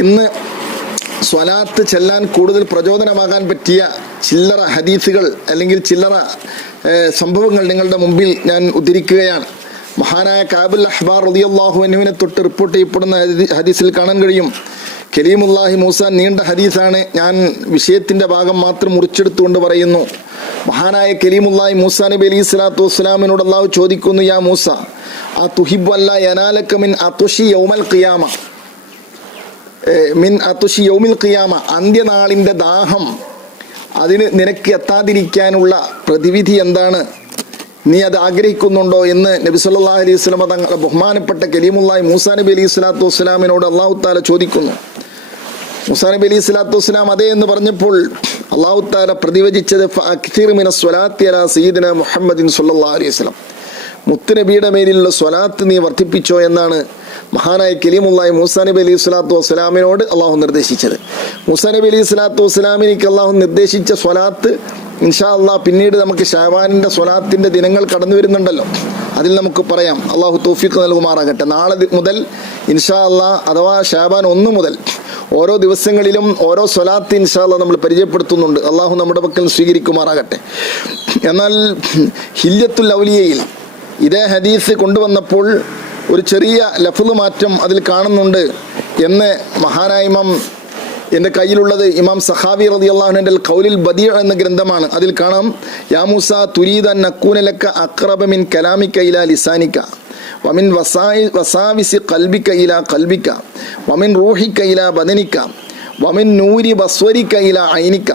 ഇന്ന് സ്വലാത്ത് ചെല്ലാൻ കൂടുതൽ പ്രചോദനമാകാൻ പറ്റിയ ചില്ലറ ഹദീസുകൾ അല്ലെങ്കിൽ ചില്ലറ സംഭവങ്ങൾ നിങ്ങളുടെ മുമ്പിൽ ഞാൻ ഉദ്ധരിക്കുകയാണ്. മഹാനായ കാബുൽ അഹ്ബാർ റളിയല്ലാഹു അൻഹുവിനെ തൊട്ട് റിപ്പോർട്ട് ചെയ്യപ്പെടുന്ന ഹദീസിൽ കാണാൻ കഴിയും. കലീമുല്ലാഹി മൂസ നീണ്ട ഹദീസാണ്, ഞാൻ വിഷയത്തിന്റെ ഭാഗം മാത്രം മുറിച്ചെടുത്തുകൊണ്ട് പറയുന്നു. മഹാനായ കലീമുല്ലാഹി മൂസ നബി അലൈഹി സ്വലാത്തു വസ്സലാമിനോട് അല്ലാഹു ചോദിക്കുന്നു, യാ മൂസ ആ തുഹിബ്ബു അല്ലാ യനാലക മിൻ അതുശി യൗമൽ ഖിയാമ, മിൻ അതുശി യൗമിൽ ഖിയാമ, അന്ത്യനാളിന്റെ ദാഹം അതിന് നിനക്ക് എത്താതിരിക്കാനുള്ള പ്രതിവിധി എന്താണ്, നീ അത് ആഗ്രഹിക്കുന്നുണ്ടോ എന്ന് നബി സല്ലല്ലാഹു അലൈഹി വസല്ലം തങ്ങളുടെ ബഹുമാനപ്പെട്ട കലീമുല്ലാഹി മൂസാ നബി അലൈഹി സ്വലാത്തു വസ്സലാമിനോട് അല്ലാഹു തആല ചോദിക്കുന്നു. മൂസാ നബി അലൈഹി സ്വലാത്തു വസ്സലാം അതേ എന്ന് പറഞ്ഞപ്പോൾ അല്ലാഹു തആല പ്രതിവചിച്ചത് ഫഅക്തിർ മിനസ് സ്വലാത്തി അലാ സയ്യിദിന മുഹമ്മദിൻ സ്വല്ലല്ലാഹു അലൈഹി വസല്ലം, മുത്തുനബിയുടെ മേലുള്ള സ്വലാത്ത് നീ വർദ്ധിപ്പിച്ചോ എന്നാണ് മഹാനായ കലീമുല്ലാഹി മൂസാ നബി അലൈഹി സ്വലാത്തു വസ്സലാമിനോട് അള്ളാഹു നിർദ്ദേശിച്ചത്. മൂസാ നബി അലൈഹി സ്വലാത്തു വസ്സലാമിനിക്ക് അള്ളാഹു നിർദ്ദേശിച്ച സ്വലാത്ത് ഇൻഷാ അള്ളാഹ് പിന്നീട് നമുക്ക് ശഅബാനിന്റെ സ്വലാത്തിന്റെ ദിനങ്ങൾ കടന്നു വരുന്നുണ്ടല്ലോ, അതിൽ നമുക്ക് പറയാം. അള്ളാഹു തൗഫീഖ് നൽകുമാറാകട്ടെ. നാളെ മുതൽ ഇൻഷാ അള്ളാഹ് അഥവാ ശഅബാൻ 1 മുതൽ ഓരോ ദിവസങ്ങളിലും ഓരോ സ്വലാത്ത് ഇൻഷാ അള്ളാഹ് നമ്മൾ പരിചയപ്പെടുത്തുന്നുണ്ട്. അള്ളാഹു നമ്മുടെ പക്കൽ സ്വീകരിക്കുമാറാകട്ടെ. എന്നാൽ ഹില്യത്തുൽ ഔലിയയിൽ ഇതേ ഹദീസ് കൊണ്ടുവന്നപ്പോൾ ഒരു ചെറിയ ലഫ്ള് മാറ്റം അതിൽ കാണുന്നുണ്ട് എന്ന് മഹാനായ ഇമാം, എൻ്റെ കയ്യിലുള്ളത് ഇമാം സഖാവി റളിയല്ലാഹു അൻഹുവിന്റെ ഖൗലുൽ ബദീ എന്ന ഗ്രന്ഥമാണ്. അതിൽ കാണാം, യാ മൂസ തുരീദ അൻ നകൂന ലക അഖറബ മിൻ കലാമിക ഇലാ ലിസാനിക വമിൻ വസാവിസി ഖൽബിക ഇലാ ഖൽബിക വമിൻ റൂഹിക ഇലാ ബദനിക വമിൻ നൂരി ബസ്വരിക ഇലാ ഐനിക.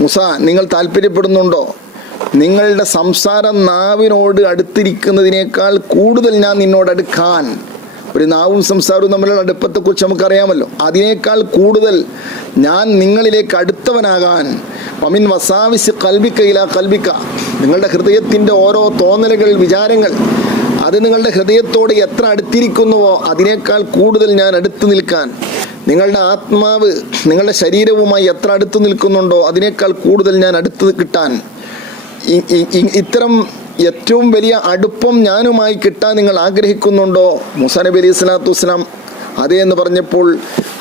മൂസ, നിങ്ങൾ താല്പര്യപ്പെടുന്നുണ്ടോ നിങ്ങളുടെ സംസാരം നാവിനോട് അടുത്തിരിക്കുന്നതിനേക്കാൾ കൂടുതൽ ഞാൻ നിന്നോട് അടുക്കാൻ? ഒരു നാവും സംസാരവും തമ്മിലുള്ള അടുപ്പത്തെക്കുറിച്ച് നമുക്കറിയാമല്ലോ. അതിനേക്കാൾ കൂടുതൽ ഞാൻ നിങ്ങളിലേക്ക് അടുത്തവനാകാൻ, വമിൻ വസാവിസ് ഖൽബിക ഇലാ ഖൽബിക, നിങ്ങളുടെ ഹൃദയത്തിൻ്റെ ഓരോ തോന്നലുകൾ, വിചാരങ്ങൾ അത് നിങ്ങളുടെ ഹൃദയത്തോട് എത്ര അടുത്തിരിക്കുന്നുവോ അതിനേക്കാൾ കൂടുതൽ ഞാൻ അടുത്ത് നിൽക്കാൻ, നിങ്ങളുടെ ആത്മാവ് നിങ്ങളുടെ ശരീരവുമായി എത്ര അടുത്ത് നിൽക്കുന്നുണ്ടോ അതിനേക്കാൾ കൂടുതൽ ഞാൻ അടുത്ത് കിട്ടാൻ, ഇത്തരം ഏറ്റവും വലിയ അടുപ്പം ഞാനുമായി കിട്ടാൻ നിങ്ങൾ ആഗ്രഹിക്കുന്നുണ്ടോ? മൂസാ നബി അലൈഹി സ്വലാത്തു വസ്സലാം അതേ എന്ന് പറഞ്ഞപ്പോൾ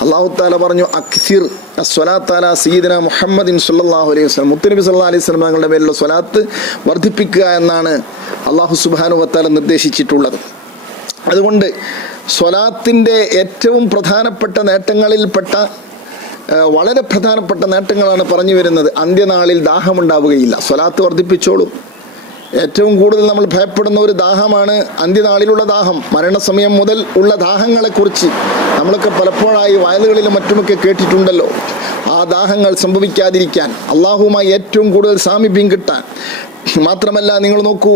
അല്ലാഹു തആല പറഞ്ഞു, അക്സിർ അസ്സലാത്തു അലാ സയ്യിദിന മുഹമ്മദിൻ സ്വല്ലല്ലാഹു അലൈഹി വസല്ലം, മുത്തുനബി സല്ലല്ലാഹു അലൈഹി വസല്ലം തങ്ങളുടെ മേലുള്ള സ്വലാത്ത് വർദ്ധിപ്പിക്കുക എന്നാണ് അല്ലാഹു സുബ്ഹാനഹു വ തആല നിർദ്ദേശിച്ചിട്ടുള്ളത്. അതുകൊണ്ട് സ്വലാത്തിൻ്റെ ഏറ്റവും പ്രധാനപ്പെട്ട നേട്ടങ്ങളിൽപ്പെട്ട വളരെ പ്രധാനപ്പെട്ട നേട്ടങ്ങളാണ് പറഞ്ഞു വരുന്നത്. അന്ത്യനാളിൽ ദാഹമുണ്ടാവുകയില്ല. സ്വലാത്ത് വർദ്ധിപ്പിച്ചോളൂ. ഏറ്റവും കൂടുതൽ നമ്മൾ ഭയപ്പെടുന്ന ഒരു ദാഹമാണ് അന്ത്യനാളിലുള്ള ദാഹം. മരണസമയം മുതൽ ഉള്ള ദാഹങ്ങളെക്കുറിച്ച് നമ്മളൊക്കെ പലപ്പോഴായി വയലുകളിലും മറ്റുമൊക്കെ കേട്ടിട്ടുണ്ടല്ലോ. ആ ദാഹങ്ങൾ സംഭവിക്കാതിരിക്കാൻ, അള്ളാഹുവുമായി ഏറ്റവും കൂടുതൽ സാമീപ്യം കിട്ടാൻ, മാത്രമല്ല നിങ്ങൾ നോക്കൂ,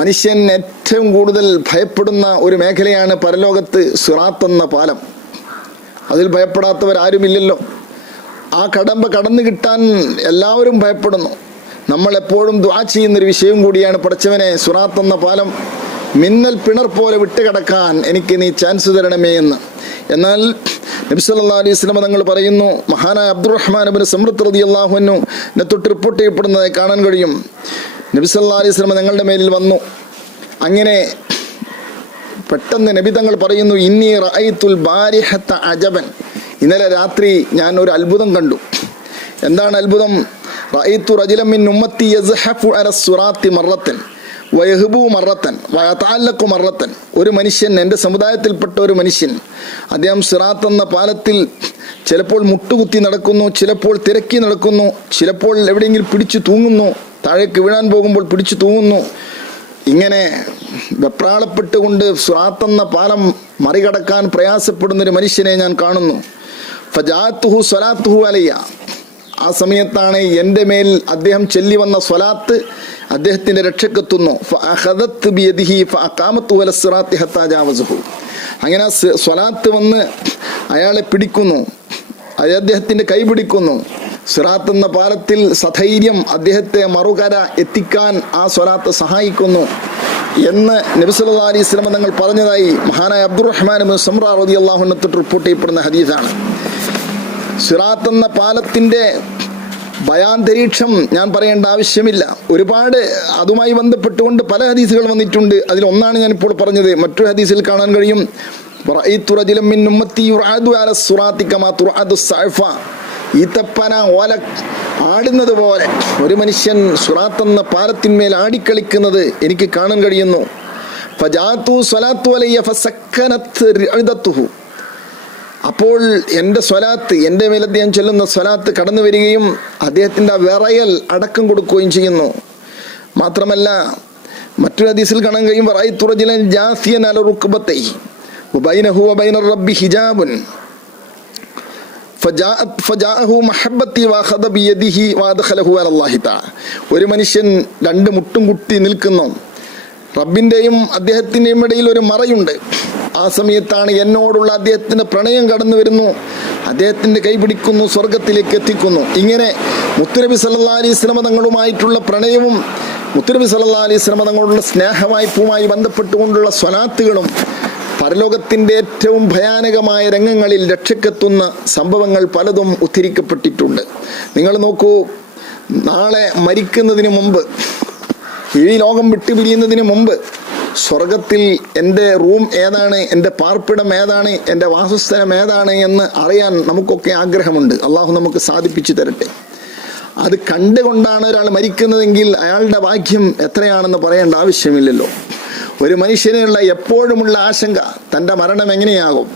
മനുഷ്യൻ ഏറ്റവും കൂടുതൽ ഭയപ്പെടുന്ന ഒരു മേഖലയാണ് പരലോകത്ത് സിറാത്ത് എന്ന പാലം. അതിൽ ഭയപ്പെടാത്തവരാരുമില്ലല്ലോ. ആ കടമ്പ കടന്നു കിട്ടാൻ എല്ലാവരും ഭയപ്പെടുന്നു. നമ്മളെപ്പോഴും ദുആ ചെയ്യുന്നൊരു വിഷയം കൂടിയാണ്, പടച്ചവനെ സിറാത്ത് എന്ന പാലം മിന്നൽ പിണർ പോലെ വിട്ടുകിടക്കാൻ എനിക്ക് നീ ചാൻസ് തരണമേ എന്ന്. എന്നാൽ നബി സല്ലല്ലാഹു അലൈഹി വസല്ലം തങ്ങൾ പറയുന്നു, മഹാനായ അബ്ദുറഹ്മാൻ ഇബ്നു സമ്രത്ത് റളിയല്ലാഹു അൻഹു തൊട്ട് റിപ്പോർട്ട് ചെയ്യപ്പെടുന്നതായി കാണാൻ കഴിയും. നബി സല്ലല്ലാഹു അലൈഹി വസല്ലം ഞങ്ങളുടെ മേലിൽ വന്നു. അങ്ങനെ പെട്ടെന്ന് നബി തങ്ങൾ പറയുന്നു, ഇന്നി റഅയ്തുൽ ബാരിഹത അജബൻ, ഇന്നലെ രാത്രി ഞാൻ ഒരു അത്ഭുതം കണ്ടു. എന്താണ് അത്ഭുതം? റഅയ്തു റജുലൻ മിൻ ഉമ്മത്തി യസ്ഹഫു അല സിറാത്തി മറത്തൻ വയഹ്ബു മറത്തൻ വയതഅല്ലഖു മറത്തൻ. ഒരു മനുഷ്യൻ, എൻ്റെ സമുദായത്തിൽപ്പെട്ട ഒരു മനുഷ്യൻ, അദ്ദേഹം സിറാത്ത് എന്ന പാലത്തിൽ ചിലപ്പോൾ മുട്ടുകുത്തി നടക്കുന്നു, ചിലപ്പോൾ തിരക്കി നടക്കുന്നു, ചിലപ്പോൾ എവിടെയെങ്കിലും പിടിച്ചു തൂങ്ങുന്നു, താഴേക്ക് വീഴാൻ പോകുമ്പോൾ പിടിച്ചു തൂങ്ങുന്നു. ഇങ്ങനെ വെപ്രാളപ്പെട്ടുകൊണ്ട് സിറാത്ത് എന്ന പാലം മറികടക്കാൻ പ്രയാസപ്പെടുന്നൊരു മനുഷ്യനെ ഞാൻ കാണുന്നു. ഫജാഅത്തുഹു സ്വലാത്തുഹു അലയ്യ, ആ സമയത്താണ് എൻ്റെ മേൽ അദ്ദേഹം ചൊല്ലി വന്ന സ്വലാത്ത് അദ്ദേഹത്തിൻ്റെ രക്ഷക്കെത്തുന്നു. ഫഅഖദത് ബിയദിഹി ഫഅഖാമതു അല സിറാത്തി ഹത്താ ജാവസഹു. അങ്ങനെ സ്വലാത്ത് വന്ന് അയാളെ പിടിക്കുന്നു, അദ്ദേഹത്തിൻ്റെ കൈ പിടിക്കുന്നു. സിറാത്ത് എന്ന പാലത്തിൽ സധൈര്യം അദ്ദേഹത്തെ മറുകര എത്തിക്കാൻ ആ സ്വലാത്ത് സഹായിക്കുന്നു എന്ന് നബി സല്ലല്ലാഹു അലൈഹി വസല്ലം തങ്ങൾ പറഞ്ഞതായി മഹാനായ അബ്ദുറഹ്മാൻ ഇബ്നു സമ്ര റളിയല്ലാഹു അൻഹു തൊട്ട് റിപ്പോർട്ട് ചെയ്യപ്പെടുന്ന ഹദീസാണ്. സിറാത്ത് എന്ന പാലത്തിൻ്റെ ഭയാന്തരീക്ഷം ഞാൻ പറയേണ്ട ആവശ്യമില്ല. ഒരുപാട് അതുമായി ബന്ധപ്പെട്ടുകൊണ്ട് പല ഹദീസുകൾ വന്നിട്ടുണ്ട്. അതിലൊന്നാണ് ഞാനിപ്പോൾ പറഞ്ഞത്. മറ്റൊരു ഹദീസിൽ കാണാൻ കഴിയും, റഅയ്തു റജുലൻ മിൻ ഉമ്മത്തി യുറാദു അല സ്സുറാത്തി കമാ തുറാദു സഅഫ. ഈത്തപ്പന ഓല ആടുന്നത് പോലെ ഒരു മനുഷ്യൻ സുറാത്ത് എന്ന പാലത്തിന്മേൽ ആടിക്കളിക്കുന്നത് എനിക്ക് കാണാൻ കഴിയുന്നു. ഫജാഅതു സ്വലാത്തു അലയ്യ ഫസക്കനത് റിഅദതുഹു. അപ്പോൾ എൻ്റെ സ്വലാത്ത്, എൻ്റെ മേൽ അദ്ദേഹം ചൊല്ലുന്ന സ്വലാത്ത് കടന്നു വരികയും അദ്ദേഹത്തിൻ്റെ വിറയൽ അടക്കം കൊടുക്കുകയും ചെയ്യുന്നു. മാത്രമല്ല മറ്റൊരു ഹദീസിൽ കാണാൻ കഴിയും, റഅയ്തു റജുലൻ ജാസിയൻ അല റുക്ബതൈഹി വബൈനഹു വബൈന റബ്ബി ഹിജാബുൻ ഫജാഅഹു മഹബ്ബതി വഅഖദ ബിയദിഹി വഅദ്ഖലഹു അലല്ലാഹി തആല. ഒരു മനുഷ്യൻ രണ്ട് മുട്ടും കുത്തി നിൽക്കുന്നു, റബ്ബിൻ്റെയും അദ്ദേഹത്തിൻ്റെയും ഇടയിൽ ഒരു മറയുണ്ട്. ആ സമയത്താണ് എന്നോടുള്ള അദ്ദേഹത്തിൻ്റെ പ്രണയം കടന്നു വരുന്നു, അദ്ദേഹത്തിൻ്റെ കൈ പിടിക്കുന്നു, സ്വർഗത്തിലേക്ക് എത്തിക്കുന്നു. ഇങ്ങനെ മുത്തുനബി സല്ലല്ലാഹു അലൈഹി വസല്ലം തങ്ങളുമായിട്ടുള്ള പ്രണയവും മുത്തുനബി സല്ലല്ലാഹു അലൈഹി വസല്ലം തങ്ങളുള്ള സ്നേഹവായ്പുമായി ബന്ധപ്പെട്ടുകൊണ്ടുള്ള സ്വലാത്തുകളും പരലോകത്തിൻ്റെ ഏറ്റവും ഭയാനകമായ രംഗങ്ങളിൽ രക്ഷക്കെത്തുന്ന സംഭവങ്ങൾ പലതും ഉദ്ധരിക്കപ്പെട്ടിട്ടുണ്ട്. നിങ്ങൾ നോക്കൂ, നാളെ മരിക്കുന്നതിന് മുമ്പ്, ഈ ലോകം വിട്ടുപിരിയുന്നതിന് മുമ്പ് സ്വർഗത്തിൽ എൻ്റെ റൂം ഏതാണ്, എൻ്റെ പാർപ്പിടം ഏതാണ്, എൻ്റെ വാസസ്ഥലം ഏതാണ് എന്ന് അറിയാൻ നമുക്കൊക്കെ ആഗ്രഹമുണ്ട്. അള്ളാഹു നമുക്ക് സാധിപ്പിച്ചു തരട്ടെ. അത് കണ്ടുകൊണ്ടാണ് ഒരാൾ മരിക്കുന്നതെങ്കിൽ അയാളുടെ ഭാഗ്യം എത്രയാണെന്ന് പറയേണ്ട ആവശ്യമില്ലല്ലോ. ഒരു മനുഷ്യനുള്ള എപ്പോഴുമുള്ള ആശങ്ക തൻ്റെ മരണം എങ്ങനെയാകും,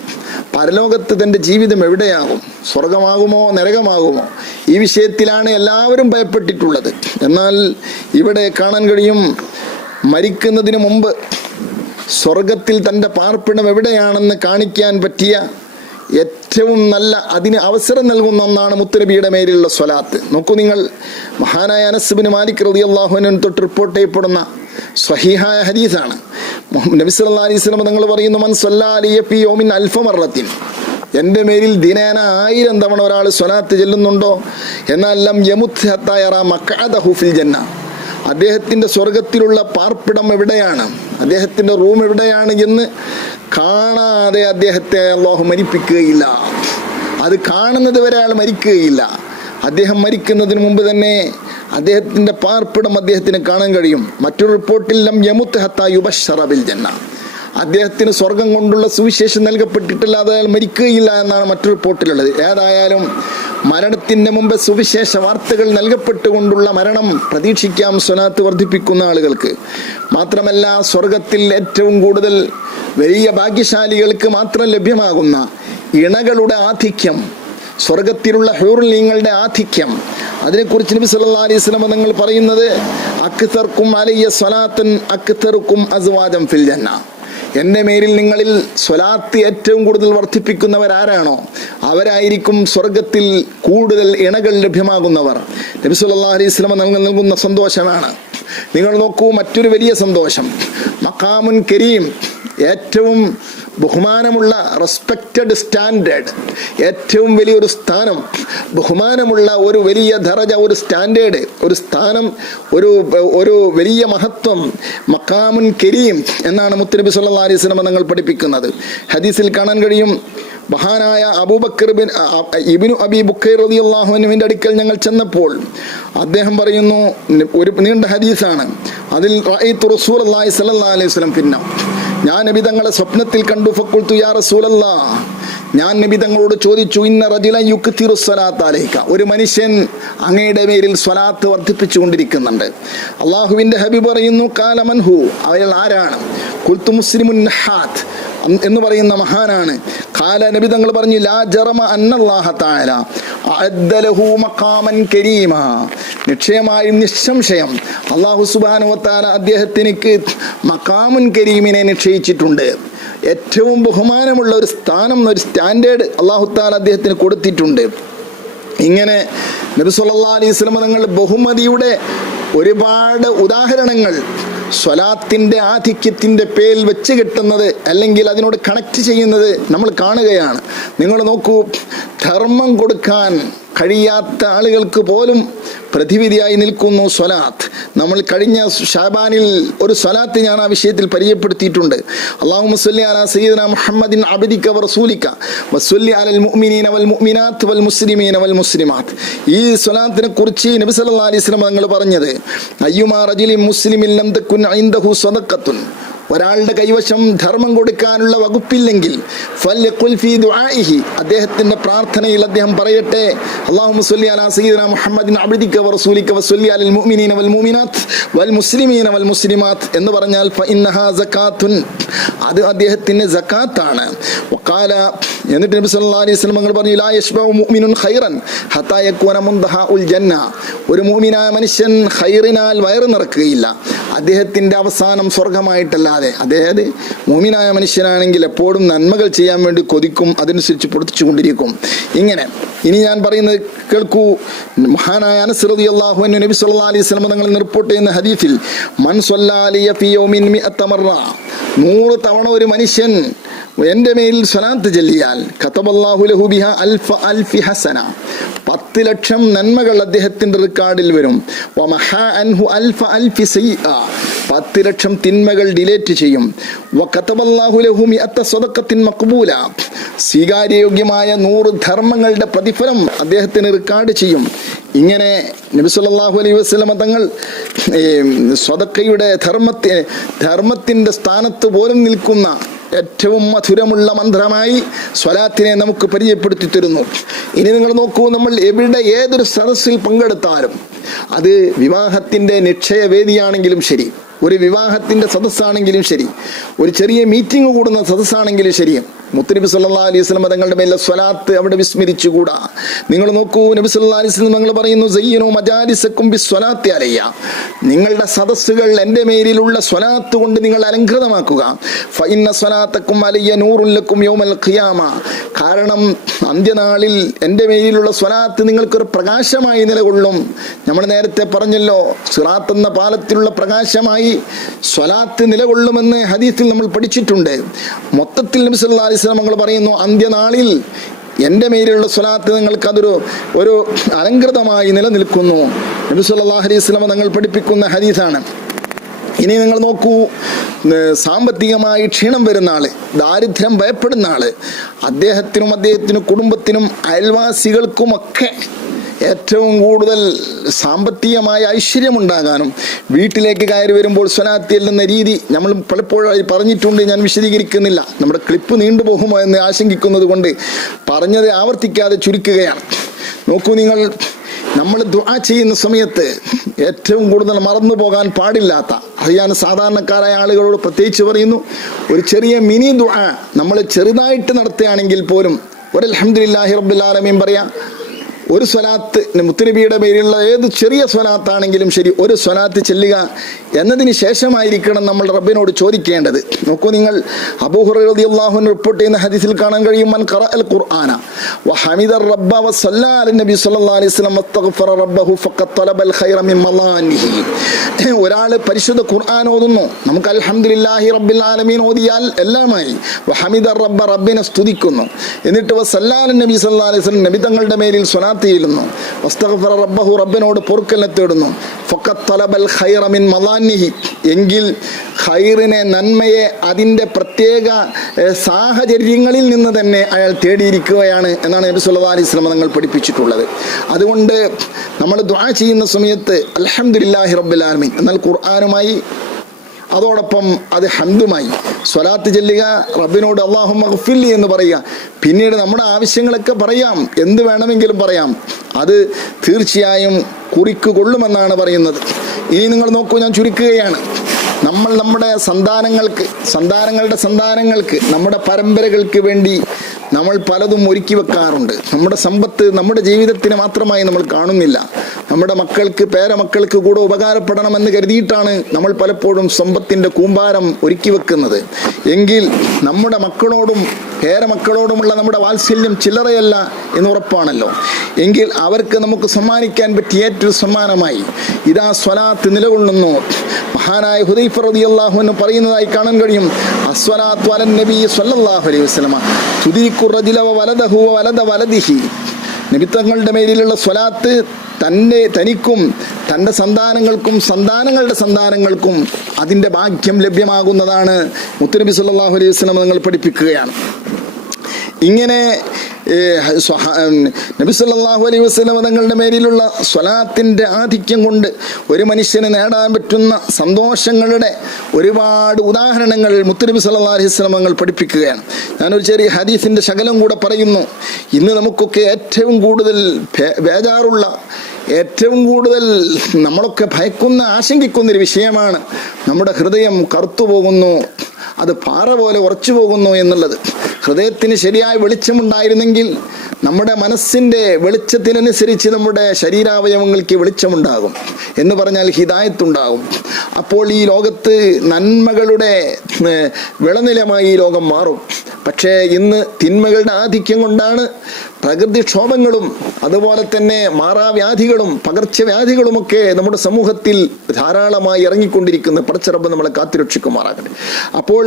പരലോകത്ത് തൻ്റെ ജീവിതം എവിടെയാകും, സ്വർഗമാകുമോ നരകമാകുമോ, ഈ വിഷയത്തിലാണ് എല്ലാവരും ഭയപ്പെട്ടിട്ടുള്ളത്. എന്നാൽ ഇവിടെ കാണാൻ കഴിയും, മരിക്കുന്നതിന് മുമ്പ് സ്വർഗത്തിൽ തൻ്റെ പാർപ്പിടം എവിടെയാണെന്ന് കാണിക്കാൻ പറ്റിയ ഏറ്റവും നല്ല, അതിന് അവസരം നൽകുന്ന ഒന്നാണ് മുത്തുനബിയുടെ മേലുള്ള സ്വലാത്ത്. നോക്കൂ നിങ്ങൾ, മഹാനായ അനസ് ബിൻ മാലിക് റളിയല്ലാഹു അൻഹു തൊട്ട് റിപ്പോർട്ട് ചെയ്യപ്പെടുന്ന സ്വഹീഹായ ഹദീസാണ്. നബി സല്ലല്ലാഹു അലൈഹി വസല്ലം തങ്ങൾ പറയുന്നു, മൻ സ്വല്ലാ അലയ്യ ഫീ യൗമിൻ അൽഫ മർറത്തിൻ, എൻ്റെ മേലിൽ ദിനേന 1000 തവണ ഒരാൾ സ്വലാത്ത് ചെല്ലുന്നുണ്ടോ, എന്നാൽ ലം യമുത് ഹത്താ യറാ മഖഅദഹു ഫിൽ ജന്ന, അദ്ദേഹത്തിൻ്റെ സ്വർഗത്തിലുള്ള പാർപ്പിടം എവിടെയാണ്, അദ്ദേഹത്തിൻ്റെ റൂം എവിടെയാണ് എന്ന് കാണാതെ അദ്ദേഹത്തെ അല്ലാഹു മരിപ്പിക്കുകയില്ല. അത് കാണുന്നത് വരെ അയാൾ മരിക്കുകയില്ല. അദ്ദേഹം മരിക്കുന്നതിന് മുമ്പ് തന്നെ അദ്ദേഹത്തിൻ്റെ പാർപ്പിടം അദ്ദേഹത്തിന് കാണാൻ കഴിയും. മറ്റൊരു റിപ്പോർട്ടിൽ ലം യമുത് ഹത്താ യുബശ്ശറ ബിൽ ജന്ന, അദ്ദേഹത്തിന് സ്വർഗം കൊണ്ടുള്ള സുവിശേഷം നൽകപ്പെട്ടിട്ടില്ലാതെ അയാൾ മരിക്കുകയില്ല എന്നാണ് മറ്റൊരു റിപ്പോർട്ടിലുള്ളത്. ഏതായാലും മരണത്തിൻ്റെ മുമ്പ് സുവിശേഷ വാർത്തകൾ നൽകപ്പെട്ടുകൊണ്ടുള്ള മരണം പ്രതീക്ഷിക്കാം സ്വലാത്ത് വർദ്ധിപ്പിക്കുന്ന ആളുകൾക്ക്. മാത്രമല്ല സ്വർഗത്തിൽ ഏറ്റവും കൂടുതൽ വലിയ ഭാഗ്യശാലികൾക്ക് മാത്രം ലഭ്യമാകുന്ന ഇണകളുടെ ആധിക്യം, സ്വർഗത്തിലുള്ള ഹൂറുൽ ആധിക്യം, അതിനെക്കുറിച്ച് നബി സല്ലല്ലാഹു അലൈഹി വസല്ലം തങ്ങൾ പറയുന്നത്, അക്തർക്കും അലയ്യ സ്വലാത്തൻ അക്തർക്കും അസ്വാജൻ ഫിൽ ജന്ന, എൻ്റെ മേലിൽ നിങ്ങളിൽ സ്വലാത്ത് ഏറ്റവും കൂടുതൽ വർദ്ധിപ്പിക്കുന്നവരാരാണോ അവരായിരിക്കും സ്വർഗത്തിൽ കൂടുതൽ ഇണകൾ ലഭ്യമാകുന്നവർ. നബി സല്ലല്ലാഹു അലൈഹി വസല്ലം നൽകുന്ന സന്തോഷമാണ്. നിങ്ങൾ നോക്കൂ, മറ്റൊരു വലിയ സന്തോഷം, മഖാമുൻ കരീം, ഏറ്റവും ബഹുമാനമുള്ള, റെസ്പെക്റ്റഡ് സ്റ്റാൻഡേർഡ്, ഏറ്റവും വലിയൊരു സ്ഥാനം, ബഹുമാനമുള്ള ഒരു വലിയ ദറജ, ഒരു സ്റ്റാൻഡേർഡ്, ഒരു സ്ഥാനം, ഒരു വലിയ മഹത്വം, മഖാമുൻ കരീം എന്നാണ് മുത്തുനബി സല്ലല്ലാഹു അലൈഹി വസല്ലം തങ്ങൾ പഠിപ്പിക്കുന്നത്. ഹദീസിൽ കാണാൻ കഴിയും, മഹാനായ അബൂബക്കർ ഇബ്നു അബീ ബുക്കൈർ റളിയല്ലാഹു അൻഹുവിന്റെ അടുക്കൽ ഞങ്ങൾ ചെന്നപ്പോൾ അദ്ദേഹം പറയുന്നു, ഒരു നീണ്ട ഹദീസാണ്, അതിൽ റഅയ്തു റസൂലുള്ളാഹി സ്വല്ലല്ലാഹു അലൈഹി വസല്ലം ഫിന്ന, ഞാൻ നബി തങ്ങളെ സ്വപ്നത്തിൽ കണ്ടു. ഫഖുൽതു യാ റസൂലല്ലാഹ്, ഞാൻ നബി തങ്ങളോട് ചോദിച്ചു, ഇന്ന റജുലൻ യുക്തിറു സ്വലാത്ത് അലൈക, ഒരു മനുഷ്യൻ അങ്ങയുടെ മേലിൽ സ്വലാത്ത് വർദ്ധിപ്പിച്ചുകൊണ്ടിരിക്കുന്നുണ്ട്. അള്ളാഹുവിന്റെ ഹബീബ് പറയുന്നു, ഖാല മൻഹു, അയാൾ ആരാണ്? ഖുൽതു മുസ്ലിമുൻ നഹാത്ത് എന്ന് പറയുന്ന മഹാനാണ്. ഖാല, നബി തങ്ങൾ പറഞ്ഞു, ലാ ജറമ അന്നല്ലാഹ തആല അഅദ്ദ ലഹു മഖാമൻ കരീമ, നിശ്ചയമായും നിസ്സംശയം അല്ലാഹു സുബ്ഹാനഹു വ തആല അദ്ദേഹത്തിന് മഖാമുൻ കരീമിനെ നിശ്ചയിച്ചിട്ടുണ്ട്. ഏറ്റവും ബഹുമാനമുള്ള ഒരു സ്ഥാനം, ഒരു സ്റ്റാൻഡേർഡ് അല്ലാഹു തആല അദ്ദേഹത്തിന് കൊടുത്തിട്ടുണ്ട്. ഇങ്ങനെ നബി സല്ലല്ലാഹു അലൈഹി വസല്ലം തങ്ങൾ ബഹുമതിയുടെ ഒരുപാട് ഉദാഹരണങ്ങൾ സ്വലാത്തിൻ്റെ ആധിക്യത്തിൻ്റെ പേരിൽ വെച്ച് കിട്ടുന്നത്, അല്ലെങ്കിൽ അതിനോട് കണക്ട് ചെയ്യുന്നത് നമ്മൾ കാണുകയാണ്. നിങ്ങൾ നോക്കൂ, ധർമ്മം കൊടുക്കാൻ കഴിയാത്ത ആളുകൾക്ക് പോലും പ്രതിവിധിയായി നിൽക്കുന്നു സ്വലാത്ത്. നമ്മൾ കഴിഞ്ഞ ഷാബാനിൽ ഒരു സ്വലാത്ത് ഞാൻ ആ വിഷയത്തിൽ പരിചയപ്പെടുത്തിയിട്ടുണ്ട്. അല്ലാഹുമ്മ സ്വല്ലി അലാ സയ്യിദിനാ മുഹമ്മദിൻ അബ്ദിക വറസൂലിക വസ്വല്ലി അലൽ മുഅ്മിനീന വൽ മുഅ്മിനാത്ത് വൽ മുസ്ലിമീന വൽ മുസ്ലിമാത്ത്. ഈ സ്വലാത്തിനെ കുറിച്ച് നബി സല്ലല്ലാഹു അലൈഹി വസല്ലം തങ്ങൾ പറഞ്ഞത്, അയ്യുമാ റജുലിൻ മുസ്ലിമിൻ ലം തകുൻ ഇൻദഹു സദഖത്തുൻ, ഒരാളുടെ കൈവശം ധർമ്മം കൊടുക്കാനുള്ള വകുപ്പില്ലെങ്കിൽ ഫൽയഖുൽ ഫീ ദുആഇഹി, അദ്ദേഹത്തിന്റെ പ്രാർത്ഥനയിൽ അദ്ദേഹം പറയട്ടെ, അല്ലാഹുമ്മ സ്വല്ലി അലാ സയ്യിദിനാ മുഹമ്മദിൻ അബ്ദിക വറസൂലിക വസ്വല്ലി അലൽ മുഅ്മിനീന വൽ മുഅ്മിനാത്ത് വൽ മുസ്ലിമീന വൽ മുസ്ലിമാത്ത് എന്ന് പറഞ്ഞാൽ ഫഇന്നഹാ സകാത്തുൻ, അത് അദ്ദേഹത്തിന് സകാത്താണ്. വഖാല, എന്നിട്ട് നബി സല്ലല്ലാഹു അലൈഹി വസല്ലം തങ്ങൾ പറഞ്ഞു, ലാ യശ്ബഉ മുഅ്മിനുൻ ഖൈറൻ ഹത്താ യകൂന മുൻതഹാഉൽ ജന്ന, ഒരു മുഅ്മിനായ മനുഷ്യൻ ഖൈറിനാൽ വയറ് നിറക്കുകയില്ല, അദ്ദേഹത്തിന്റെ അവസാനം സ്വർഗമായിട്ടല്ലാതെ. അതായത് മുഅ്മിനായ മനുഷ്യനാണെങ്കിൽ എപ്പോഴും നന്മകൾ ചെയ്യാൻ വേണ്ടി കൊതിക്കും, അതനുസരിച്ച് പ്രവർത്തിച്ചു കൊണ്ടിരിക്കും. ഇങ്ങനെ ഇനി ഞാൻ പറയുന്നത് കേൾക്കൂ. മഹാനായ അനസ് റളിയല്ലാഹു അൻഹു നബി സല്ലല്ലാഹു അലൈഹി വസല്ലം തങ്ങൾ റിപ്പോർട്ട് ചെയ്യുന്ന ഹദീസിൽ, മൻ സ്വല്ലാ അലയ്യ ഫീ യൗമിൻ മിഅത മറ, 100 തവണ ഒരു മനുഷ്യൻ എൻ്റെ മേലിൽ സ്വലാത്ത് ചൊല്ലിയാൽ കതബല്ലാഹു ലഹു ബിഹാ അൽഫി ഹസന, 10 ലക്ഷം നന്മകൾ അദ്ദേഹത്തിന്റെ റെക്കോർഡിൽ വരും. വമഹാ അൻഹു അൽഫി സയ്യിഅ, 10 ലക്ഷം തിന്മകൾ ഡിലീറ്റ് ചെയ്യും. വകതബല്ലാഹു ലഹു മിഅത സദഖത്തിൻ മഖ്ബൂല, സ്വീകാര്യയോഗ്യമായ 100 ധർമ്മങ്ങളുടെ പ്രതിഫലം അദ്ദേഹത്തിന് റെക്കോർഡ് ചെയ്യും. ഇങ്ങനെ നബി സല്ലല്ലാഹു അലൈഹി വസല്ലം തങ്ങൾ സ്വതക്കയുടെ ധർമ്മത്തിന്റെ സ്ഥാനത്ത് പോലും നിൽക്കുന്ന ഏറ്റവും മധുരമുള്ള മന്ത്രമായി സ്വലാത്തിനെ നമുക്ക് പരിചയപ്പെടുത്തി തരുന്നു. ഇനി നിങ്ങൾ നോക്കൂ, നമ്മൾ എവിടെ ഏതൊരു സദസ്സിൽ പങ്കെടുത്താലും, അത് വിവാഹത്തിന്റെ നിശ്ചയവേദിയാണെങ്കിലും ശരി, ഒരു വിവാഹത്തിന്റെ സദസ്സാണെങ്കിലും ശരി, ഒരു ചെറിയ മീറ്റിംഗ് കൂടുന്ന സദസ്സാണെങ്കിലും ശരി, മുത്തുനബി സല്ലല്ലാഹു അലൈഹി വസല്ലം തങ്ങളുടെ മേലെ സ്വലാത്ത് അവിടെ വിസ്മരിച്ചുകൂടാ. നിങ്ങൾ നോക്കൂ, നബി സല്ലല്ലാഹു അലൈഹി വസല്ലം തങ്ങൾ പറയുന്നു, സയ്യിനു മജാലിസക്കും ബിസ്വലാത്തി അലയ്യ, നിങ്ങളുടെ സദസ്സുകൾ എൻ്റെ മേലിലുള്ള സ്വലാത്ത് കൊണ്ട് നിങ്ങൾ അലങ്കൃതമാക്കുക. ഫഇന്ന സ്വലാത്തക്കും അലയ്യ നൂറുൻ ലക്കും യൗമൽ ഖിയാമ, കാരണം അന്ത്യനാളിൽ എൻ്റെ മേലിലുള്ള സ്വലാത്ത് നിങ്ങൾക്കൊരു പ്രകാശമായി നിലകൊള്ളും. നമ്മൾ നേരത്തെ പറഞ്ഞല്ലോ, സിറാത്ത് എന്ന പാലത്തിലുള്ള പ്രകാശമായി സ്വലാത്ത് നിലകൊള്ളുമെന്ന് ഹദീസിൽ നമ്മൾ പഠിച്ചിട്ടുണ്ട്. മൊത്തത്തിൽ നബി സല്ലല്ലാഹു അലൈഹി വസല്ലം തങ്ങൾ പറയുന്നു, അന്ത്യനാളിൽ എൻ്റെ മേലുള്ള സ്വലാത്ത് നിങ്ങൾക്ക് ഒരു അലങ്കൃതമായി നിലനിൽക്കുന്നു. നബി സല്ലല്ലാഹു അലൈഹി വസല്ലം തങ്ങൾ പഠിപ്പിക്കുന്ന ഹദീസാണ്. ഇനി നിങ്ങൾ നോക്കൂ, സാമ്പത്തികമായി ക്ഷീണം വരുന്ന ആള്, ദാരിദ്ര്യം ഭയപ്പെടുന്ന ആള്, അദ്ദേഹത്തിനും കുടുംബത്തിനും അയൽവാസികൾക്കുമൊക്കെ ഏറ്റവും കൂടുതൽ സാമ്പത്തികമായ ഐശ്വര്യമുണ്ടാകാനും വീട്ടിലേക്ക് കയറി വരുമ്പോൾ സ്വലാത്ത് ചെല്ലുന്ന രീതി നമ്മൾ പലപ്പോഴായി പറഞ്ഞിട്ടുണ്ട്, ഞാൻ വിശദീകരിക്കുന്നില്ല, നമ്മുടെ ക്ലിപ്പ് നീണ്ടുപോകുമോ എന്ന് ആശങ്കിക്കുന്നത് കൊണ്ട് പറഞ്ഞത് ആവർത്തിക്കാതെ ചുരുക്കുകയാണ്. നോക്കൂ, നമ്മൾ ദുആ ചെയ്യുന്ന സമയത്ത് ഏറ്റവും കൂടുതൽ മറന്നു പോകാൻ പാടില്ലാത്ത, അത് ഞാൻ സാധാരണക്കാരായ ആളുകളോട് പ്രത്യേകിച്ച് പറയുന്നു, ഒരു ചെറിയ മിനി ദുആ നമ്മൾ ചെറുതായിട്ട് നടത്തുകയാണെങ്കിൽ പോലും ഒരു അൽഹംദുലില്ലാഹി റബ്ബിൽ ആലമീൻ പറയാം, ഒരു സ്വലാത്ത് മുത്തുനബിയുടെ പേരിലുള്ള ഏത് ചെറിയ സ്വലാത്താണെങ്കിലും ശരി, ഒരു സ്വലാത്ത് ചെല്ലുക എന്നതിന് ശേഷമായിരിക്കണം നമ്മൾ റബ്ബിനോട് ചോദിക്കേണ്ടത്. നോക്കൂ, നിങ്ങൾ അബൂ ഹുറൈറ റളിയല്ലാഹു അൻഹു റിപ്പോർട്ട് ചെയ്യുന്ന ഹദീസിൽ കാണാൻ കഴിയും, മൻ ഖറഅൽ ഖുർആന വഹമിദ റബ്ബ വസല്ല അലൻ നബി സല്ലല്ലാഹു അലൈഹി വസല്ലം വസ്തഗ്ഫറ റബ്ബഹു ഫഖദ് തലബൽ ഖൈറ മിൻ മലാനിഹി. ഒരാൾ പരിശുദ്ധ ഖുർആൻ ഓതുന്നു, നമുക്ക് അൽഹംദുലില്ലാഹി റബ്ബിൽ ആലമീൻ ഓതിയാൽ എല്ലാമായി, വഹമിദ റബ്ബ, റബ്ബിനെ സ്തുതിക്കുന്നു, എന്നിട്ട് വസല്ല അലൻ നബി സല്ലല്ലാഹു അലൈഹി വസല്ലം, നബി തങ്ങളുടെ മേലിൽ സ്വലാത്ത് ചെയ്യുന്നു, വസ്തഗ്ഫറ റബ്ബഹു, റബ്ബിനോട് പൊറുക്കലിനെ തേടുന്നു, ഫഖദ് തലബൽ ഖൈറ മിൻ മലാനിഹി, എങ്കിൽ ഖൈറിനെ, നന്മയെ അതിൻ്റെ പ്രത്യേക സാഹചര്യങ്ങളിൽ നിന്ന് തന്നെ അയാൾ തേടിയിരിക്കുകയാണ് എന്നാണ് നബി സല്ലല്ലാഹു അലൈഹി വസല്ലം തങ്ങൾ പഠിപ്പിച്ചിട്ടുള്ളത്. അതുകൊണ്ട് നമ്മൾ ദുആ ചെയ്യുന്ന സമയത്ത് അൽഹംദുലില്ലാഹി റബ്ബിൽ ആലമീൻ എന്നാൽ ഖുർആനുമായി അതോടൊപ്പം അത് ഹംദുമായി സ്വലാത്ത് ചൊല്ലുക, റബ്ബിനോട് അല്ലാഹുമ്മ ഗ്ഫിർലി എന്ന് പറയുക. പിന്നീട് നമ്മുടെ ആവശ്യങ്ങളൊക്കെ പറയാം, എന്ത് വേണമെങ്കിലും പറയാം, അത് തീർച്ചയായും കുറിക്ക് കൊള്ളുമെന്നാണ് പറയുന്നത്. ഇനി നിങ്ങൾ നോക്കൂ, ഞാൻ ചുരുക്കുകയാണ്, നമ്മൾ നമ്മുടെ സന്താനങ്ങളുടെ സന്താനങ്ങൾക്ക് നമ്മുടെ പരമ്പരകൾക്ക് വേണ്ടി നമ്മൾ പലതും ഒരുക്കി വെക്കാറുണ്ട്. നമ്മുടെ സമ്പത്ത് നമ്മുടെ ജീവിതത്തിന് മാത്രമായി നമ്മൾ കാണുന്നില്ല, നമ്മുടെ മക്കൾക്ക്, പേരമക്കൾക്ക് കൂടെ ഉപകാരപ്പെടണമെന്ന് കരുതിയിട്ടാണ് നമ്മൾ പലപ്പോഴും സമ്പത്തിൻ്റെ കൂമ്പാരം ഒരുക്കി വെക്കുന്നത്. എങ്കിൽ നമ്മുടെ മക്കളോടും പേരമക്കളോടുമുള്ള നമ്മുടെ വാത്സല്യം ചില്ലറയല്ല എന്ന് ഉറപ്പാണല്ലോ. എങ്കിൽ അവർക്ക് നമുക്ക് സമ്മാനിക്കാൻ പറ്റിയ ഏറ്റവും സമ്മാനമായി ഇതാ സ്വലാത്ത് നിലകൊള്ളുന്നു. മഹാനായ ഹുദൈഫ റളിയല്ലാഹു അൻഹു പറയുന്നതായി കാണാൻ കഴിയും, അസ്വലാത്തു അലൻ നബി സ്വല്ലല്ലാഹു അലൈഹി വസല്ലം തുദീഖു റജുല വലദഹു വലദ വലദിഹി. നബി തങ്ങളുടെ മേലിലുള്ള സ്വലാത്ത് തനിക്കും തൻ്റെ സന്താനങ്ങൾക്കും സന്താനങ്ങളുടെ സന്താനങ്ങൾക്കും അതിൻ്റെ ഭാഗ്യം ലഭ്യമാകുന്നതാണ് മുത്തുനബി സല്ലല്ലാഹു അലൈഹി വസല്ലം നിങ്ങൾ പഠിപ്പിക്കുകയാണ്. ഇങ്ങനെ നബി സല്ലല്ലാഹു അലൈഹി വസല്ലം തങ്ങളുടെ മേലിലുള്ള സ്വലാത്തിന്റെ ആധിക്യം കൊണ്ട് ഒരു മനുഷ്യന് നേടാൻ പറ്റുന്ന സന്തോഷങ്ങളുടെ ഒരുപാട് ഉദാഹരണങ്ങൾ മുത്തുനബി സല്ലല്ലാഹു അലൈഹി വസല്ലം തങ്ങൾ പഠിപ്പിക്കുകയാണ്. ഞാനൊരു ചെറിയ ഹദീസിന്റെ ശകലം കൂടെ പറയുന്നു. ഇന്ന് നമുക്കൊക്കെ ഏറ്റവും കൂടുതൽ ബേജാറുള്ള, ഏറ്റവും കൂടുതൽ നമ്മളൊക്കെ ഭയക്കുന്ന, ആശങ്കിക്കുന്നൊരു വിഷയമാണ് നമ്മുടെ ഹൃദയം കറുത്തു പോകുന്നു, അത് പാറ പോലെ ഉറച്ചു പോകുന്നു എന്നുള്ളത്. ഹൃദയത്തിന് ശരിയായ വെളിച്ചമുണ്ടായിരുന്നെങ്കിൽ നമ്മുടെ മനസ്സിൻ്റെ വെളിച്ചത്തിനനുസരിച്ച് നമ്മുടെ ശരീരാവയവങ്ങൾക്ക് വെളിച്ചമുണ്ടാകും, എന്ന് പറഞ്ഞാൽ ഹിദായത്തുണ്ടാകും. അപ്പോൾ ഈ ലോകത്ത് നന്മകളുടെ വിളനിലമായി ഈ ലോകം മാറും. പക്ഷേ ഇന്ന് തിന്മകളുടെ ആധിക്യം കൊണ്ടാണ് പ്രകൃതിക്ഷോഭങ്ങളും അതുപോലെ തന്നെ മാറാവ്യാധികളും പകർച്ചവ്യാധികളുമൊക്കെ നമ്മുടെ സമൂഹത്തിൽ ധാരാളമായി ഇറങ്ങിക്കൊണ്ടിരിക്കുന്നത്. പടച്ചറബ് നമ്മളെ കാത്തുരക്ഷിക്കുമാറാകട്ടെ. അപ്പോൾ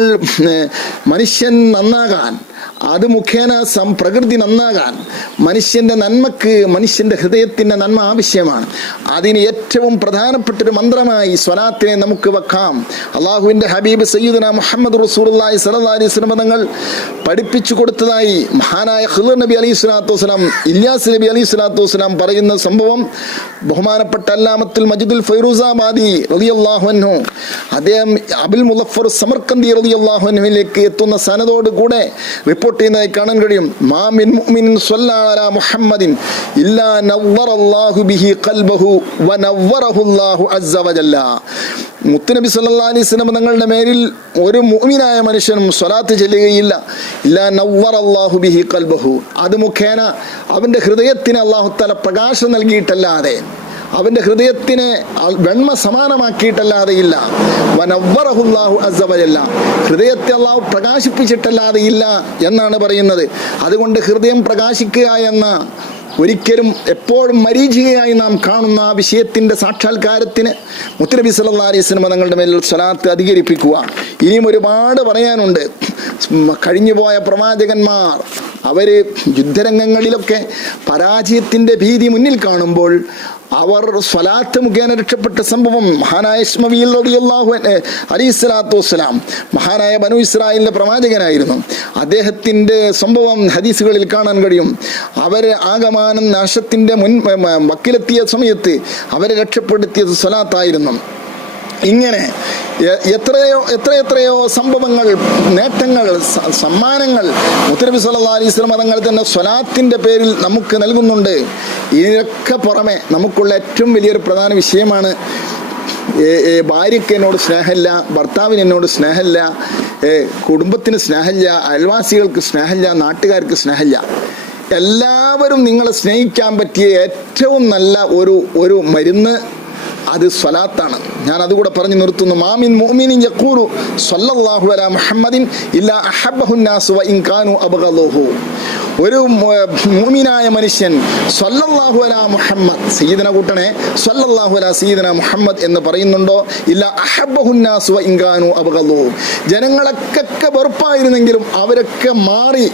മനുഷ്യൻ നന്നാകാൻ, അത് മുഖേന പ്രകൃതി നന്നാകാൻ, മനുഷ്യന്റെ നന്മക്ക്, മനുഷ്യന്റെ ഹൃദയത്തിന്റെ നന്മ ആവശ്യമാണ്. അതിന് ഏറ്റവും പ്രധാനപ്പെട്ടൊരു മന്ത്രമായി സ്വലാത്തിനെ നമുക്ക് വെക്കാം. അള്ളാഹുവിന്റെ ഹബീബ് സയ്യിദുനാ മുഹമ്മദ് റസൂലുള്ളാഹി സ്വല്ലല്ലാഹു അലൈഹി വസല്ലം തങ്ങൾ പഠിപ്പിച്ചു കൊടുത്തതായി മഹാനായ ഖിളിർ നബി അലൈഹി സ്വലാത്തു വസ്സലാം, ഇല്യാസ് നബി അലൈഹി സ്വലാത്തു വസ്സലാം പറയുന്ന സംഭവം ബഹുമാനപ്പെട്ട അല്ലാമത്തുൽ മജിദുൽ ഫൈറൂസാബാദി റളിയല്ലാഹു അൻഹു അദ്ദേഹം അബുൽ മുളഫർ സമർക്കന്ദി റളിയല്ലാഹു അൻഹുവിലേക്ക് എത്തുന്ന സനദോട് കൂടെ റിപ്പോർട്ട് ചെയ്യുന്നതായി കാണാൻ കഴിയും. മാ മിൻ മുഅ്മിനിൻ സ്വല്ലല്ലാഹു അലാ മുഹമ്മദിൻ ഇല്ലാ നവ്വറല്ലാഹു ബിഹി ഖൽബഹു വനവ്വറഹു അല്ലാഹു അസ്സ വജല്ല. മുത്തുനബി സല്ലല്ലാഹു അലൈഹി വസല്ലം തങ്ങളുടെ മേലിൽ ഒരു മുഅ്മിനായ മനുഷ്യനും സ്വലാത്ത് ചൊല്ലുകയില്ല, ഇല്ലാ നവ്വറല്ലാഹു ബിഹി ഖൽബഹു, അത് മുഖേന അവന്റെ ഹൃദയത്തിന് അല്ലാഹു തആല പ്രകാശം നൽകിയിട്ടല്ലാതെ, അവന്റെ ഹൃദയത്തിനെ വെണ്മ സമാനമാക്കിയിട്ടല്ലാതെ ഇല്ല. വനവ്വറഹുല്ലാഹു അസ്സ വജല്ല, ഹൃദയത്തെ അല്ലാഹു പ്രകാശിപ്പിച്ചിട്ടല്ലാതെ ഇല്ല എന്നാണ് പറയുന്നത്. അതുകൊണ്ട് ഹൃദയം പ്രകാശിക്കുക എന്ന ഒരിക്കലും എപ്പോഴും മരീചികയായി നാം കാണുന്ന ആ വിഷയത്തിന്റെ സാക്ഷാത്കാരത്തിന് മുത്തുനബി സല്ലല്ലാഹു അലൈഹി വസല്ലം തങ്ങളുടെ മേൽ സ്വലാത്ത് അധികരിപ്പിക്കുക. ഇനിയും ഒരുപാട് പറയാനുണ്ട്. കഴിഞ്ഞുപോയ പ്രവാചകന്മാർ അവര് യുദ്ധരംഗങ്ങളിലൊക്കെ പരാജയത്തിന്റെ ഭീതി മുന്നിൽ കാണുമ്പോൾ അവർ സ്വലാത്ത് മുഖേന രക്ഷപ്പെട്ട സംഭവം മഹാനായ ഇസ്മാഈൽ റളിയല്ലാഹു അലൈഹി സ്വലാത്തു വസ്സലാം മഹാനായ ബനു ഇസ്രായേലിന്റെ പ്രവാചകനായിരുന്നു. അദ്ദേഹത്തിന്റെ സംഭവം ഹദീസുകളിൽ കാണാൻ കഴിയും. അവര് ആകമാനം നാശത്തിന്റെ വക്കിലെത്തിയ സമയത്ത് അവരെ രക്ഷപ്പെടുത്തിയത് സ്വലാത്തായിരുന്നു. ഇങ്ങനെ എത്രയെത്രയോ സംഭവങ്ങൾ, നേട്ടങ്ങൾ, സമ്മാനങ്ങൾ മുത്തുനബി സല്ലല്ലാഹു അലൈഹി വസല്ലം തങ്ങൾ തന്നെ സ്വലാത്തിന്റെ പേരിൽ നമുക്ക് നൽകുന്നുണ്ട്. ഇതിനൊക്കെ പുറമെ നമുക്കുള്ള ഏറ്റവും വലിയൊരു പ്രധാന വിഷയമാണ് ഭാര്യയ്ക്ക് എന്നോട് സ്നേഹമില്ല, ഭർത്താവിന് എന്നോട് സ്നേഹമില്ല, കുടുംബത്തിന് സ്നേഹമില്ല, അയൽവാസികൾക്ക് സ്നേഹമില്ല, നാട്ടുകാർക്ക് സ്നേഹമില്ല. എല്ലാവരും നിങ്ങളെ സ്നേഹിക്കാൻ പറ്റിയ ഏറ്റവും നല്ല ഒരു മരുന്ന് അത് സ്വലാത്താണ്. ഞാൻ അതുകൂടെ പറഞ്ഞു നിർത്തുന്നു. മാമിൻ മുഅ്മിനിൻ യഖൂലു സ്വല്ലല്ലാഹു അലാ മുഹമ്മദിൻ ഇല്ലാ അഹബ്ബഹു നാസു വഇൻ കാനൂ അബ്ഗദൂഹു. ഒരു മുഅ്മിനായ മനുഷ്യൻ സ്വല്ലല്ലാഹു അലാ മുഹമ്മദ്, സയ്യിദന കൂട്ടണേ, സ്വല്ലല്ലാഹു അലാ സയ്യിദന മുഹമ്മദ് എന്ന് പറയുന്നുണ്ടോ, ഇല്ലാ അഹബ്ബഹു നാസു വഇൻ കാനൂ അബ്ഗദൂഹു. ജനങ്ങളൊക്കെ വെറുപ്പായിരുന്നെങ്കിലും അവരൊക്കെ മാറി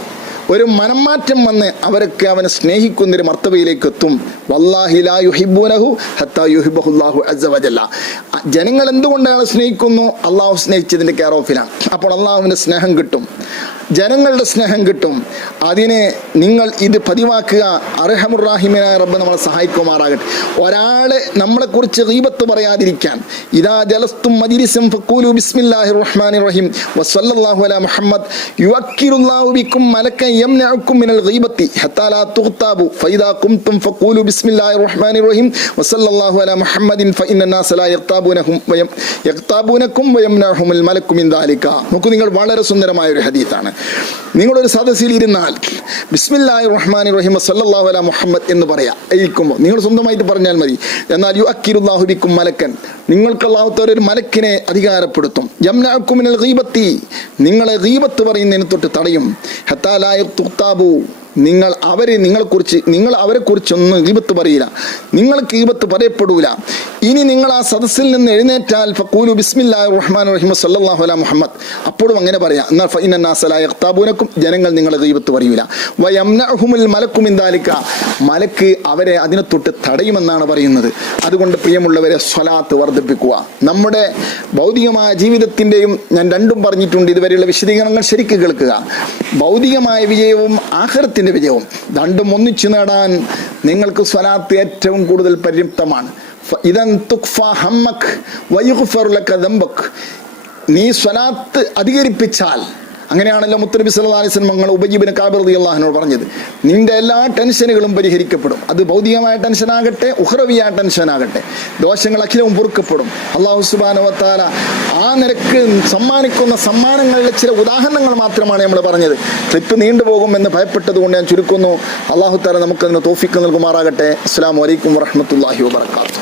ഒരു മനംമാറ്റം വന്ന് അവരൊക്കെ അവനെ സ്നേഹിക്കുന്നൊരു മർത്തബയിലേക്ക് എത്തും. വല്ലാഹി ലാ യുഹിബ്ബൂനഹു ഹത്താ യുഹിബ്ബഹുല്ലാഹു അസ്സ വജല്ല. ജനങ്ങൾ എന്തുകൊണ്ടാണ് സ്നേഹിക്കുന്നു? അള്ളാഹു സ്നേഹിച്ചതിന്റെ കെയർ ഓഫിലാണ്. അപ്പോൾ അള്ളാഹുവിന്റെ സ്നേഹം കിട്ടും, ജനങ്ങളുടെ സ്നേഹം കിട്ടും. അതിനെ നിങ്ങൾ ഇത് പതിവാക്കുക. അർഹമുർറാഹിമീനായ റബ്ബ് നമ്മളെ സഹായിക്കുമാറാകട്ടെ. ഒരാള് നമ്മളെ കുറിച്ച് ഗീബത്ത് പറയാതിരിക്കാൻ, ഇദാ ജലസ്തും മജ്ലിസൻ ഫഖൂലു ബിസ്മില്ലാഹിർ റഹ്മാനിർ റഹീം വസല്ലല്ലാഹു അലാ മുഹമ്മദ് യുവക്കിറുല്ലാഹു ബിക്കും മലക്കൻ യംനഉക്കും മിനൽ ഗീബത്തി ഹത്താ ലാ തുഗ്താബു ഫഇദാ ഖുംതും ഫഖൂലു ബിസ്മില്ലാഹിർ റഹ്മാനിർ റഹീം വസല്ലല്ലാഹു അലാ മുഹമ്മദിൻ ഫഇന്ന നാസ ലാ യഖ്താബൂനകും വയംനഉഹുൽ മലക്കു മിൻ ദാലിക. നോക്കൂ, നിങ്ങൾ വളരെ സുന്ദരമായ ഒരു ഹദീസാണ്. നിങ്ങളൊരു സദസ്സിൽ ഇരുന്നാൽ ബിസ്മില്ലാഹിർ റഹ്മാനിർ റഹീം സല്ലല്ലാഹു അലാ മുഹമ്മദ് എന്ന് പറയാം. ഇരിക്കുമ്പോൾ നിങ്ങൾ സ്വന്തമായിട്ട് പറഞ്ഞാൽ മതി. എന്നാൽ യുഅക്കിറുല്ലാഹു ബിക്കും മലക്കൻ, നിങ്ങൾക്ക് അല്ലാഹു തആല ഒരു മലക്കിനെ അധികാരപ്പെടുത്തും. യംനഉക്കും മിനൽ ഗീബത്തി, നിങ്ങളെ ഗീബത്ത് പറയുന്നതിന് തൊട്ട് തടയും. ഹത്താ ലാ തുഗ്താബു, നിങ്ങൾ അവരെ കുറിച്ചൊന്നും ഗീബത്ത് പറയില്ല, നിങ്ങൾക്ക് ഗീബത്ത് പറയപ്പെടൂല. ഇനി നിങ്ങൾ ആ സദസ്സിൽ നിന്ന് എഴുന്നേറ്റാൽ ഫഖൂലു ബിസ്മില്ലാഹിർ റഹ്മാനിർ റഹീം സല്ലല്ലാഹു അലാ മുഹമ്മദ്, അപ്പോഴും അങ്ങനെ പറയാം. എന്നാൽ ഫഇന്ന നാസ ലാ യഖ്താബൂനകും, ജനങ്ങൾ നിങ്ങളെ ഗീബത്ത് പറയൂല. വയംനഉഹുൽ മലക്കു മിൻ ദാലിക, മലക്ക് അവരെ അതിനെ തൊട്ട് തടയുമെന്നാണ് പറയുന്നത്. അതുകൊണ്ട് പ്രിയമുള്ളവരെ, സ്വലാത്ത് വർദ്ധിപ്പിക്കുക. നമ്മുടെ ഭൗതികമായ ജീവിതത്തിന്റെയും, ഞാൻ രണ്ടും പറഞ്ഞിട്ടുണ്ട്, ഇതുവരെയുള്ള വിശദീകരണങ്ങൾ ശരിക്കും കേൾക്കുക. ഭൗതികമായ വിജയവും ആഖിറത്തിൽ സ്വലാത്തിൻ്റെ വിജയവും. രണ്ടും ഒന്നിച്ചു നേടാൻ നിങ്ങൾക്ക് സ്വലാത്ത് ഏറ്റവും കൂടുതൽ പര്യാപ്തമാണ്. ഇദൻ തുഖ്ഫ ഹമ്മക് വയുഗ്ഫർ ലക ദംബക്. നീ സ്വലാത്ത് അധികരിപ്പിച്ചാൽ, അങ്ങനെയാണല്ലോ മുത്തനബി സല്ലല്ലാഹു അലൈഹി വസല്ലം മങ്ങൾ ഉബയ്യ് ഇബ്നു കഅബ് റളിയല്ലാഹു അൻഹു പറഞ്ഞത്, നിന്റെ എല്ലാ ടെൻഷനുകളും പരിഹരിക്കപ്പെടും. അത് ഭൗതികമായ ടെൻഷനാകട്ടെ, ഉഖ്റവിയായ ടെൻഷനാകട്ടെ, ദോഷങ്ങൾ അഖിലവും പൊറുക്കപ്പെടും. അല്ലാഹു സുബ്ഹാനഹു വ തആല ആ നിരക്ക് സമ്മാനിക്കുന്ന സമ്മാനങ്ങളിലെ ചില ഉദാഹരണങ്ങൾ മാത്രമാണ് നമ്മൾ പറഞ്ഞത്. ക്ലിപ്പ് നീണ്ടുപോകും എന്ന് ഭയപ്പെട്ടതുകൊണ്ട് ഞാൻ ചുരുക്കുന്നു. അല്ലാഹു തആല നമുക്കതിന് തൗഫീഖ് നൽകുമാറാകട്ടെ. അസ്സലാമു അലൈക്കും വറഹ്മത്തുള്ളാഹി വബറകാതുഹു.